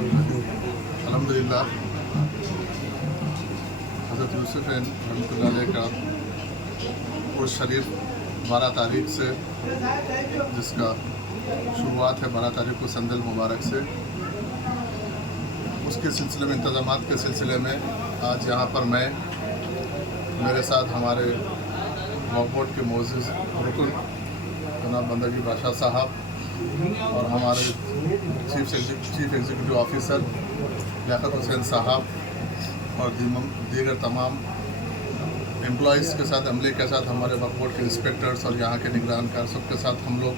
अल्हम्दुलिल्लाह हज़रत यूसुफ़ रहमतुल्लाह अलैह का उर्स शरीफ 12 तारीख से, जिसका शुरुआत है 12 तारीख को संदल मुबारक से, उसके सिलसिले में इंतज़ामात के सिलसिले में आज यहाँ पर मैं, मेरे साथ हमारे वक्फ बोर्ड के मोअज़्ज़िज़ रुकन जनाब बंदगी बादशाह साहब और हमारे chief executive officer Liaquat Hussain साहब और दीगर तमाम एम्प्लॉइज़ के साथ, अमले के साथ, हमारे वक्फ बोर्ड के इंस्पेक्टर्स और यहाँ के निगरानकार सबके साथ हम लोग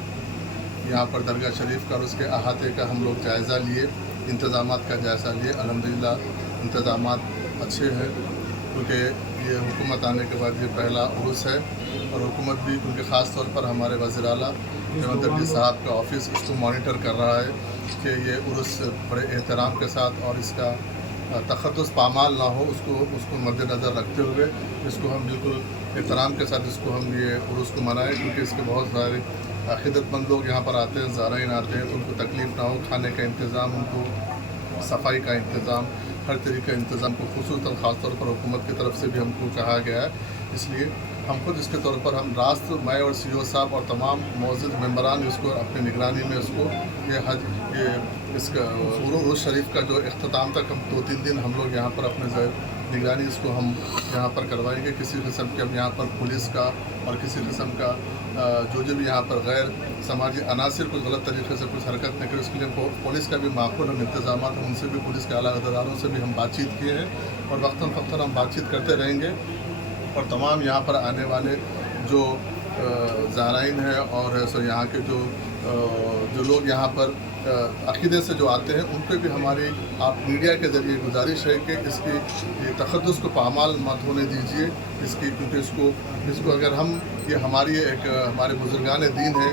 यहाँ पर दरगाह शरीफ का और उसके अहाते का हम लोग जायज़ा लिए, इंतज़ामात का जायज़ा लिए। अल्हम्दुलिल्लाह इंतज़ामात अच्छे हैं, क्योंकि ये हुकूमत आने के बाद ये पहला उर्स है और हुकूमत भी, क्योंकि ख़ास तौर पर हमारे वज़ीर आला जनाब दरगी साहब का ऑफिस इसको मॉनिटर कर रहा है कि ये उर्स बड़े एहतराम के साथ और इसका तख़द्दुस पामाल ना हो, उसको मद्देनज़र रखते हुए इसको हम बिल्कुल एहतराम के साथ इसको हम ये उर्स को मनाएं, क्योंकि इसके बहुत सारे अक़ीदतमंद लोग यहाँ पर आते हैं, ज़ाराइन आते हैं, तो उनको तकलीफ़ ना हो, खाने का इंतज़ाम, उनको सफाई का इंतज़ाम, हर तरीके का इंतज़ाम को खुसूसन ख़ास तौर पर हुकूमत की तरफ से भी हमको कहा गया है। इसलिए हम खुद इसके तौर पर हम रास्त मैं और CEO साहब और तमाम मोअज़्ज़िज़ मेंबरान इसको अपनी निगरानी में इसको इसका उर्स शरीफ का जो इख्तिताम तक हम 2-3 दिन हम लोग यहाँ पर अपने निगरानी इसको हम यहाँ पर करवाएंगे। किसी किस्म के हम यहाँ पर पुलिस का और किसी किस्म का जो भी यहाँ पर गैर समाजी अनासिर कुछ गलत तरीके से कुछ हरकत नहीं करे, उसके लिए पुलिस का भी माकूल हम इंतज़ाम, उनसे भी, पुलिस के आला अहदेदारों से भी हम बातचीत किए हैं और वक्तन फ़क्तन हम बातचीत करते रहेंगे। और तमाम यहाँ पर आने वाले जो ज़ाराइन हैं और सो यहाँ के जो लोग यहाँ पर अक़ीदे से जो आते हैं, उन पर भी हमारी आप मीडिया के ज़रिए गुजारिश है कि इसकी ये तख़द्दुस को पामाल मत होने दीजिए इसकी, क्योंकि इसको अगर हम ये हमारी एक हमारे बुज़ुर्गान दीन है,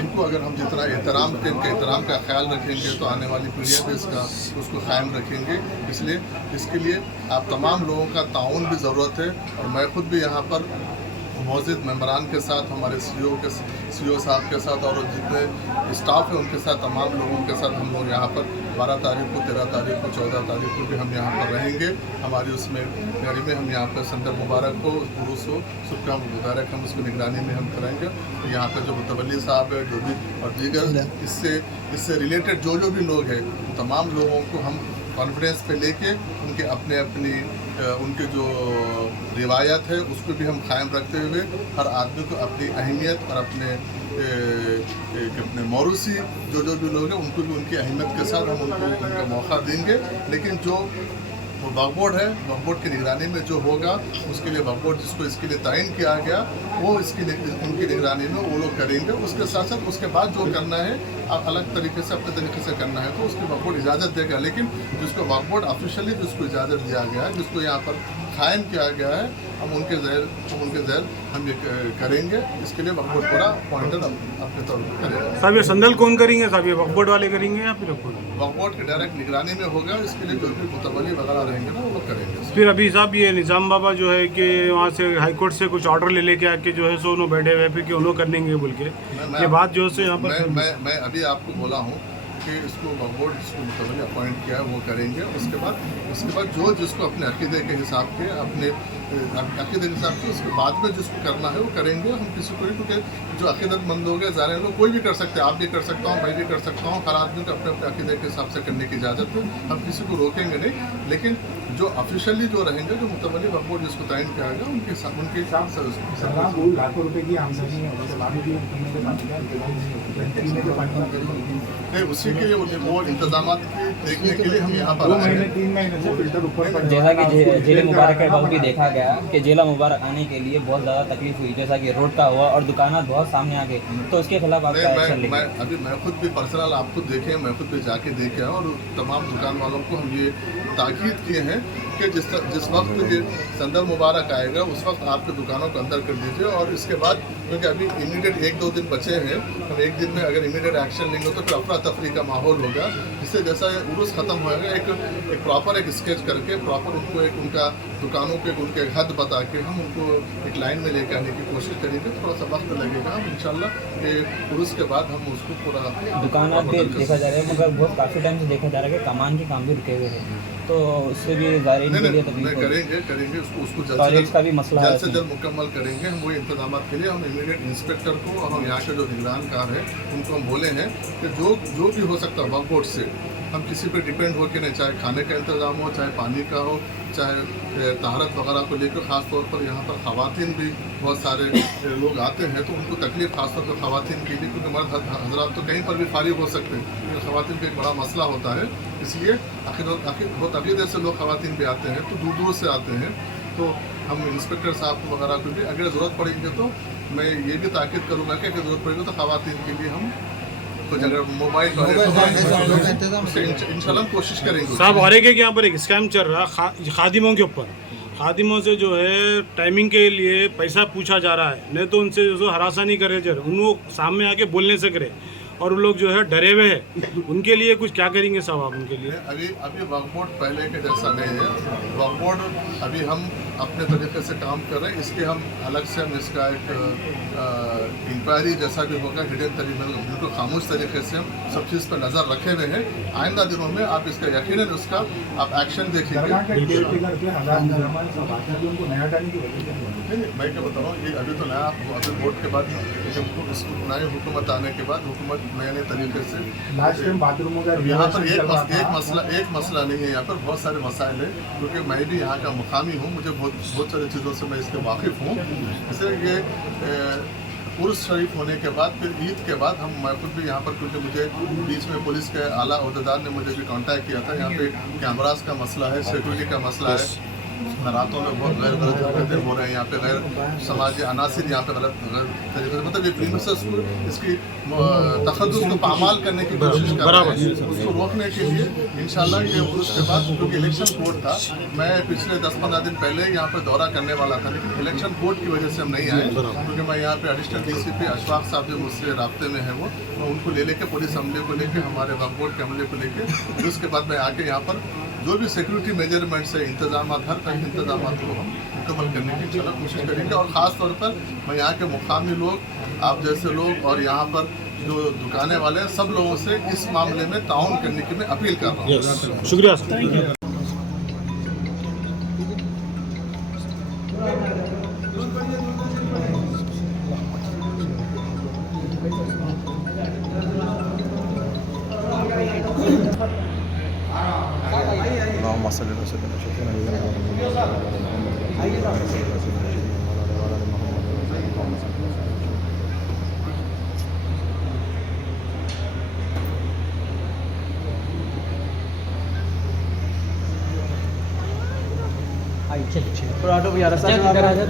इनको अगर हम जितना एहतराम के इनके एहतराम का ख्याल रखेंगे तो आने वाली पीढ़ियाँ भी उसको कायम रखेंगे। इसलिए इसके लिए आप तमाम लोगों का ताउन भी ज़रूरत है और मैं ख़ुद भी यहाँ पर मोअज़्ज़िज़ मेंबरान के साथ, हमारे CEO साहब के साथ और जितने स्टाफ है उनके साथ, तमाम लोगों के साथ हम लोग यहाँ पर 12 तारीख को, 13 तारीख को, 14 तारीख को भी हम यहाँ पर रहेंगे। हमारी उसमें गाड़ी में हम यहाँ पर संदर मुबारक को, उर्स हो, सबका मुबारक हम उसकी निगरानी में हम कराएंगे। तो यहाँ पर जो मुतवल्ली साहब है, जो भी और दीगर इससे रिलेटेड जो भी लोग हैं, तमाम लोगों को हम कॉन्फ्रेंस पे लेके उनके उनके जो रिवायत है उसको भी हम कायम रखते हुए हर आदमी को अपनी अहमियत और अपने मौरूसी जो भी लोग हैं उनको भी उनकी अहमियत के साथ हम उनका मौका देंगे। लेकिन जो वक्फ बोर्ड है, वक्फ बोर्ड की निगरानी में जो होगा उसके लिए वक्फ बोर्ड जिसको इसके लिए तयन किया गया वो उनकी निगरानी में वो लोग करेंगे। उसके साथ साथ उसके बाद जो करना है अलग तरीके से, अपने तरीके से करना है तो उसकी वक्फ बोर्ड इजाज़त देगा। लेकिन जिसको वक्फ बोर्ड ऑफिशियली जिसको इजाज़त दिया गया है, जिसको यहाँ पर कायम किया गया है, हम उनके ज़हर हम ये करेंगे। इसके लिए वक्फ बोर्ड पूरा पॉइंटर अपने तौर पर करेगा। साहब ये संदल कौन करेंगे साहब, ये वक्फ बोर्ड वाले करेंगे या फिर वक्फ बोर्ड के डायरेक्ट निगरानी में होगा। इसके लिए जो भी मुतवल्ली वगैरह रहेंगे ना वो लोग करेंगे। फिर अभी साहब ये निज़ाम बाबा जो है कि वहाँ से हाई कोर्ट से कुछ ऑर्डर ले लेके आके जो है सो उन्होंने बैठे हुए फिर कि उन्होंने कर लेंगे बोल के ये बात जो है यहाँ पर मैं अभी आपको बोला हूँ कि इसको वक्फ बोर्ड जिसको मुतवल्ली अपॉइंट किया है वो करेंगे। उसके बाद जिसको अपने अक़ीदे के हिसाब के उसके बाद में जिसको करना है वो करेंगे। हम किसी को नहीं, क्योंकि जो अक़ीदतमंद लोग हैं, ज़ाहिर लोग, कोई भी कर सकते हैं, आप भी कर सकता हूँ, मैं भी कर सकता हूँ, हर आदमी को अपने अक़ीदे के हिसाब से करने की इजाज़त है। हम किसी को रोकेंगे नहीं, लेकिन जो ऑफिशियली जो रहेंगे, जो मुतवल्ली वक्फ बोर्ड जिसको तयन किया गया उनके लाखों रुपए की आमदनी है, नहीं, उसी के लिए वो इंतजाम देखने के लिए हम यहाँ पर 3 महीने से फिल्टर ऊपर। जैसा कि जेल मुबारक के वक्त भी देखा गया कि जेल मुबारक आने के लिए बहुत ज़्यादा तकलीफ हुई, जैसा कि रोड का हुआ और दुकानात बहुत सामने आ गए, तो उसके खिलाफ आप क्या एक्शन लेंगे? मैं खुद भी पर्सनल आपको देखे, मैं खुद भी जाके देखे हैं और तमाम दुकान वालों को हम ये ताकीद किए हैं कि जिस वक्त ये संदल मुबारक आएगा उस वक्त आपके दुकानों को अंदर कर दीजिए। और इसके बाद, क्योंकि अभी इमीडिएट 1-2 दिन बचे हैं, हम एक दिन में अगर इमीडिएट एक्शन लेंगे तो फिर अफरा तफरी का माहौल होगा, जिससे जैसा उर्स ख़त्म होएगा एक प्रॉपर एक स्केच करके प्रॉपर उनको एक उनका दुकानों के उनके हद बता के हम उनको एक लाइन में लेके आने की कोशिश करेंगे। थोड़ा सा वक्त लगेगा, हम इंशाल्लाह ये उर्स के बाद हम उसको पूरा दुकान पे देखा जा रहा है, मगर बहुत काफ़ी टाइम से देखा जा रहा है कि कमान के काम भी रुके हुए हैं, तो उससे भी ज़ायरीन के लिए तकलीफ करेंगे उसको टॉयलेट्स का भी मसला है, जल्द से जल्द मुकम्मल करेंगे हम वो इंतजाम के लिए। हम इमीडिएट इंस्पेक्टर को और हम यहाँ के जो निगरानकार है उनको हम बोले हैं कि जो भी हो सकता है वक्फ बोर्ड से हम किसी पे डिपेंड हो के नहीं, चाहे खाने का इंतज़ाम हो, चाहे पानी का हो, चाहे तहारत वगैरह को लेकर ख़ास तौर पर यहाँ पर ख़वातीन भी बहुत सारे लोग आते हैं तो उनको तकलीफ़ ख़ास तौर पर ख़वातीन के लिए, क्योंकि मर्द हजरात तो कहीं पर भी फारिग हो सकते हैं, लेकिन ख़वातीन का एक बड़ा मसला होता है। इसलिए आखिर बहुत अकीदे से लोग ख़वातीन भी आते हैं, तो दूर दूर से आते हैं। तो हम इंस्पेक्टर साहब को वगैरह को भी अगर ज़रूरत पड़ेगी तो मैं ये भी ताक़ीद करूँगा कि अगर ज़रूरत पड़ेगी तो ख़वातीन के लिए हम कुछ अगर मोबाइल इंशाल्लाह कोशिश करेंगे। साहब और एक यहाँ पर एक स्कैम चल रहा खादिमों के ऊपर, खादिमों से जो है टाइमिंग के लिए पैसा पूछा जा रहा है, नहीं तो उनसे जो हरासा नहीं करे जा रहे, उनको सामने आके बोलने से करे, और वो लोग जो है डरे हुए हैं, उनके लिए कुछ क्या करेंगे साहब आप उनके लिए? अभी वक्फ बोर्ड पहले के जैसा नहीं है। वक्फ बोर्ड अभी हम अपने तरीके से काम कर रहे हैं, इसके हम अलग से हम इसका एक इंक्वायरी जैसा भी होगा हिडन तरीके में बिल्कुल खामोश तरीके से हम सब चीज़ पर नज़र रखे हुए हैं। आइंदा दिनों में आप इसका यकीनन उसका आप एक्शन देखेंगे। मैं क्या बता रहा हूँ, ये अभी तो नया अभी वोट के बाद नई हुकूमत आने के बाद हुकूमत नए नए तरीके से यहाँ पर एक मसला नहीं है, यहाँ पर बहुत सारे मसाइल हैं, क्योंकि मैं भी यहाँ का मुकामी हूँ, मुझे बहुत सारी चीज़ों से मैं इसके वाकिफ़ हूँ। इसलिए ये उर्स शरीफ होने के बाद फिर ईद के बाद मैं खुद भी यहाँ पर, क्योंकि मुझे बीच में पुलिस के आला अहदेदार ने मुझे भी कांटेक्ट किया था, यहाँ पे कैमरास का मसला है, सिक्योरिटी का मसला है, रातों में बहुत गलत हरकतें हो रहे हैं यहाँ पे, गैर समाजी अनासिर यहाँ पे गलत तरीके से, मतलब ये प्रीमिसेस को इसकी तखद्दुस को पामाल करने की कोशिश कर रहे हैं। उसको रोकने के लिए इंशाल्लाह ये उसके बाद, क्योंकि इलेक्शन कोड था, मैं पिछले 10-15 दिन पहले यहाँ पर दौरा करने वाला था, लेकिन इलेक्शन कोड की वजह से हम नहीं आए, क्योंकि मैं यहाँ पे एडिशनल DCP अशफाक साहब जो मुझसे राब्ते में है वो, मैं उनको ले लेके पुलिस अमले को लेके हमारे वक्फ बोर्ड के अमले को लेके, उसके बाद मैं आके यहाँ पर जो भी सिक्योरिटी मेजरमेंट से इंतजाम हर तरह के इंतजाम को हम मुकम्मल करने की इंशाल्लाह कोशिश करेंगे। और ख़ास तौर पर मैं यहाँ के मुकामी लोग, आप जैसे लोग और यहाँ पर जो दुकानें वाले हैं, सब लोगों से इस मामले में ताउन करने की मैं अपील कर रहा हूँ। शुक्रिया। ऑटो भी आ रहा है, आ जा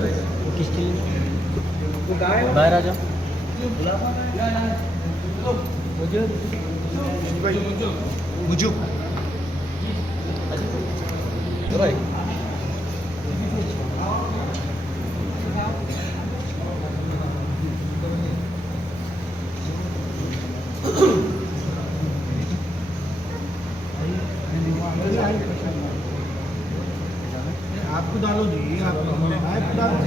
किसके लिए बाहर आ जा मुझे आपको डालो जी, आपको डालो।